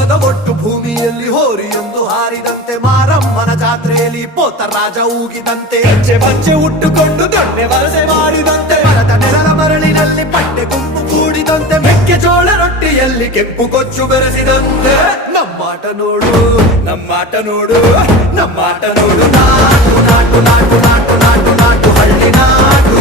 ಹೊಲದ ಒಟ್ಟು ಭೂಮಿಯಲ್ಲಿ ಹೋರಿಯೊಂದು ಹಾರಿದಂತೆ, ಮಾರಮ್ಮನ ಜಾತ್ರೆಯಲ್ಲಿ ಪೋತರಾಜ ಊಗಿದಂತೆ, ಹೆಜ್ಜೆ ಪಂಚೆ ಉಟ್ಟುಕೊಂಡು ದೊಣ್ಣೆ ವರಸೆ ಮಾಡಿದಂತೆ, ಮರದ ನೆಲದ ಮರಳಿನಲ್ಲಿ ಪಟ್ಟೆ ಗುಂಪು ಕೂಡಿದಂತೆ, ಮೆಕ್ಕೆಜೋಳ ರೊಟ್ಟಿಯಲ್ಲಿ ಕೆಂಪು ಕೊಚ್ಚು ಬೆರೆಸಿದಂತೆ. ನಮ್ಮಾಟ ನೋಡು ನಮ್ಮಾಟ ನೋಡು ನಮ್ಮಾಟ ನೋಡು, ನಾಟು ನಾಟು ನಾಟು ನಾಟು ನಾಟು ನಾಟು ಹಳ್ಳಿ ನಾಟು.